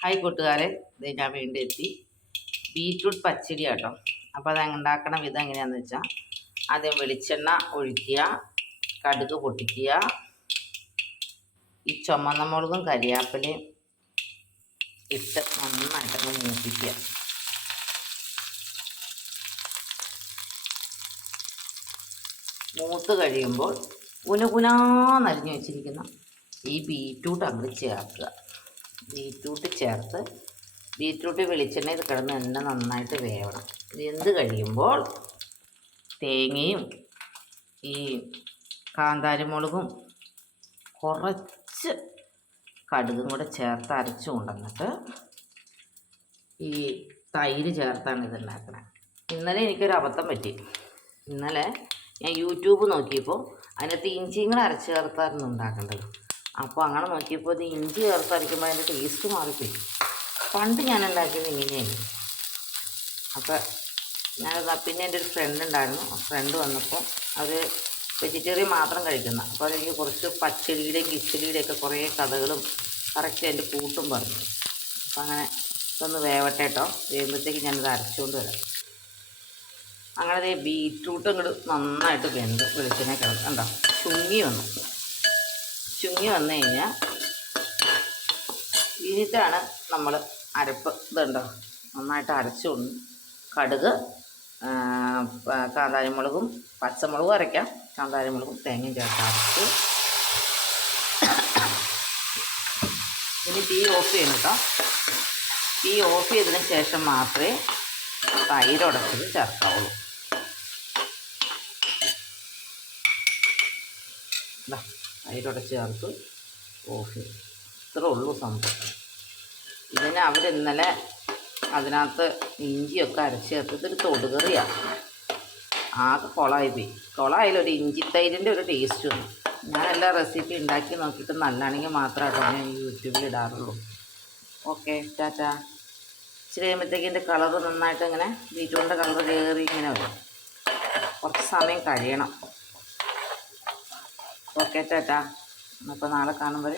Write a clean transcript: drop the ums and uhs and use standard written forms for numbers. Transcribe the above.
Hi കൂട്ടുകാരെ, ഇത് ഞാൻ വീണ്ടും എത്തി. ബീറ്റ്റൂട്ട് പച്ചടി കേട്ടോ. അപ്പോൾ അത് ഉണ്ടാക്കണ വിധം എങ്ങനെയാണെന്ന് വെച്ചാൽ, ആദ്യം വെളിച്ചെണ്ണ ഒഴിക്കുക, കടുക് പൊട്ടിക്കുക, ഈ ചുമന്ന മുളകും കരിയാപ്പിലയും ഇട്ട് നന്നായിട്ടൊന്ന് മൂപ്പിക്കുക. മൂത്ത് കഴിയുമ്പോൾ കുനുകുനാന്നരിഞ്ഞ് വെച്ചിരിക്കുന്ന ഈ ബീറ്റ്റൂട്ട് അങ്ങോട്ട് ചേർക്കുക. ബീറ്റ്റൂട്ട് ചേർത്ത് ബീറ്റ്റൂട്ട് വെളിച്ചെണ്ണയിൽ കിടന്ന് എണ്ണ നന്നായിട്ട് വേവണം. വെന്ത് കഴിയുമ്പോൾ തേങ്ങയും ഈ കാന്താരിമുളകും കുറച്ച് കടുകും കൂടെ ചേർത്ത് അരച്ചു കൊണ്ടുവന്നിട്ട് ഈ തൈര് ചേർത്താണ് ഇതുണ്ടാക്കുന്നത്. ഇന്നലെ എനിക്കൊരു അബദ്ധം പറ്റി. ഇന്നലെ ഞാൻ യൂട്യൂബ് നോക്കിയപ്പോൾ അതിനകത്ത് ഇഞ്ചിയും കൂടെ അരച്ച് ചേർത്തായിരുന്നു ഉണ്ടാക്കേണ്ടത്. അപ്പോൾ അങ്ങനെ നോക്കിയപ്പോൾ ഇത് ഇഞ്ചി ചേർത്തരയ്ക്കുമ്പോൾ അതിൻ്റെ ടേസ്റ്റ് മാറിപ്പോയി. പണ്ട് ഞാൻ ഉണ്ടാക്കിയത് ഇങ്ങനെയായിരുന്നു. അപ്പോൾ പിന്നെ എൻ്റെ ഒരു ഫ്രണ്ട് ഉണ്ടായിരുന്നു. ആ ഫ്രണ്ട് വന്നപ്പോൾ അവർ വെജിറ്റേറിയൻ മാത്രം കഴിക്കുന്ന, അപ്പോൾ അതെനിക്ക് കുറച്ച് പച്ചടിയുടെയും കിച്ചടിയുടെയൊക്കെ കുറേ കഥകളും കറക്റ്റ് എൻ്റെ കൂട്ടും പറഞ്ഞു. അപ്പം അങ്ങനെ ഇതൊന്ന് വേവട്ടെ കേട്ടോ. വേവുമ്പോഴത്തേക്ക് ഞാനിത് അരച്ചുകൊണ്ട് വരാം. അങ്ങനെ ബീറ്റ്റൂട്ട് ഇങ്ങോട്ട് നന്നായിട്ട് വെന്ത് വെളിച്ചെണ്ണ കിടക്കും. കണ്ടോ, ചുങ്ങി വന്നു കഴിഞ്ഞാൽ ഇതിട്ടാണ് നമ്മൾ അരപ്പ്. ഇതുണ്ടോ, നന്നായിട്ട് അരച്ചുകൊണ്ട് കടുക്, കാന്താരിമുളകും പച്ചമുളകും അരയ്ക്കാം, കാന്താരിമുളകും തേങ്ങയും ചേർത്ത് അരച്ച് ഇനി തീ ഓഫ് ചെയ്യണം കേട്ടോ. തീ ഓഫ് ചെയ്തതിന് ശേഷം മാത്രമേ തൈര് ഉടച്ചത് ചേർക്കാവുള്ളൂ. തൈരുടച്ച് ചേർത്ത് ഓഫ് ചെയ്യും. ഇത്രേ ഉള്ളൂ സംഭവം. ഇതിന് അവരിന്നലെ അതിനകത്ത് ഇഞ്ചിയൊക്കെ അരച്ച് ചേർത്ത് ഇതൊരു തൊടുകറിയാണ്. ആകെ കുളമായിപ്പോയി. കുളമായാലൊരു ഇഞ്ചിത്തൈരിൻ്റെ ഒരു ടേസ്റ്റ് വന്നു. ഞാൻ എല്ലാ റെസിപ്പി ഉണ്ടാക്കി നോക്കിയിട്ട് നല്ലതാണെങ്കിൽ മാത്രമായിട്ടോ ഞാൻ യൂട്യൂബിൽ ഇടാറുള്ളൂ. ഓക്കെ, ടാറ്റാ. ഇച്ചിരി കഴിയുമ്പോഴത്തേക്ക് ഇതിൻ്റെ കളറ് നന്നായിട്ട് ഇങ്ങനെ ബീറ്റ്റൂട്ടിൻ്റെ കളർ കയറി ഇങ്ങനെ വരും. കുറച്ച് സമയം കഴിയണം. ഓക്കെ, ടാറ്റാ. അപ്പോൾ നാളെ കാണുമ്പോൾ